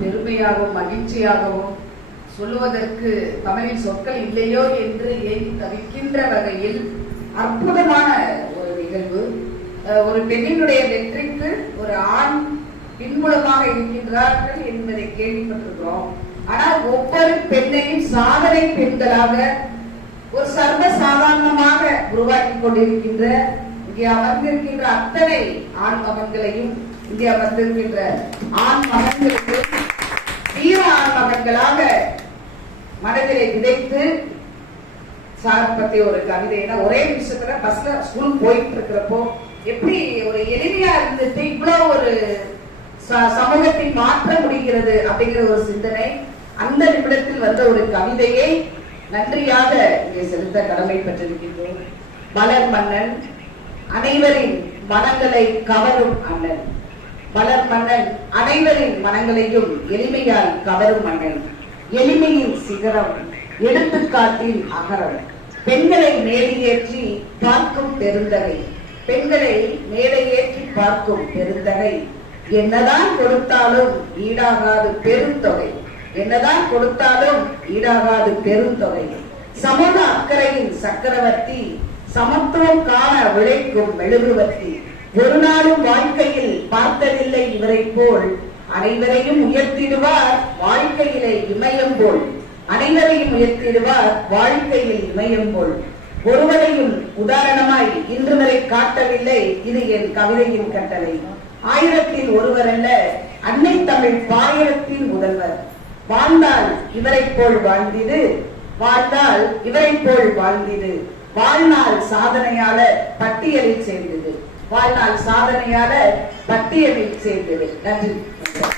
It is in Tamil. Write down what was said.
பெருமையாகவும் மகிழ்ச்சியாகவும் சொல்லுவதற்கு தமிழில் சொற்கள் இல்லையோ என்று ஏங்கி தவிக்கின்ற வகையில் அற்புதமான ஒரு நிகழ்வு. ஒரு பெண்ணினுடைய வெற்றிக்கு ஒரு ஆண் பின்புலமாக இருக்கின்றார்கள் என்பதை கேள்விப்பட்டிருக்கிறோம். ஆனால் ஒவ்வொரு பெண்ணையும் சாதனை பெண்களாக ஒரு சர்வ சாதாரணமாக உருவாக்கி கொண்டிருக்கின்ற இங்கே அமர்ந்திருக்கின்ற அத்தனை ஆண் மகன்களையும் இங்கே அமர்ந்திருக்கின்ற ஆண் மகன்களுக்கு வீர ஆண் மகன்களாக மனதிலே விதைத்து சார் பத்தி ஒரு கவிதை ஏன்னா ஒரே நிமிஷத்துல பஸ்ல ஸ்கூல் போயிட்டு இருக்கிறப்போ எப்படி ஒரு எளிமையா இருந்துட்டு இவ்வளவு ஒரு சமூகத்தை மாற்ற முடிகிறது அப்படிங்கிற ஒரு சிந்தனை அந்த நிமிடத்தில் வந்த ஒரு கவிதையை நன்றியாக இங்கே செலுத்த கடமைப்பட்டிருக்கின்றோம் மலர் மன்னன் அனைவரின் மனங்களை கவரும் அண்ணன். மலர் மன்னன் அனைவரின் மனங்களையும் எளிமையால் கவரும் மன்னன் எளிமையின் சிகரம் எடுத்துக்காட்டின் அகரம். பெண்களை மேலேற்றி பார்க்கும் பெருந்தகை. பெண்களை மேலேற்றி பார்க்கும் பெருந்தகை. என்னதான் கொடுத்தாலும் ஈடாகாது பெருந்தொகை. என்னதான் கொடுத்தாலும் ஈடாகாது பெருந்தொகை. சமூக அக்கறையின் சக்கரவர்த்தி சமத்துவம் காண விளைக்கும் மெழுகுவர்த்தி. ஒரு நாளும் வாழ்க்கையில் பார்த்ததில்லை இவரை போல் அனைவரையும் உயர்த்திடுவார் வாழ்க்கையிலே இமயம் போல். அனைவரையும் உயர்த்திடுவார் வாழ்க்கையில் இமயம் போல். ஒருவரையும் உதாரணமாய் இன்று வரை காட்டவில்லை. இது என் கவிதையின் கட்டளை. ஆயிரத்தில் ஒருவர் அல்ல அன்னை தமிழ் பாயிரத்தின் முதல்வர். வாழ்ந்தால் இவரை போல் வாழ்ந்திடு. வாழ்ந்தால் இவரை போல் வாழ்ந்திடு. வாழ்நாள் சாதனையாளர் பட்டியலில் சேர்ந்தது வாழ்நாள் சாதனையால பட்டியலில் சேர்ந்தது நன்றி.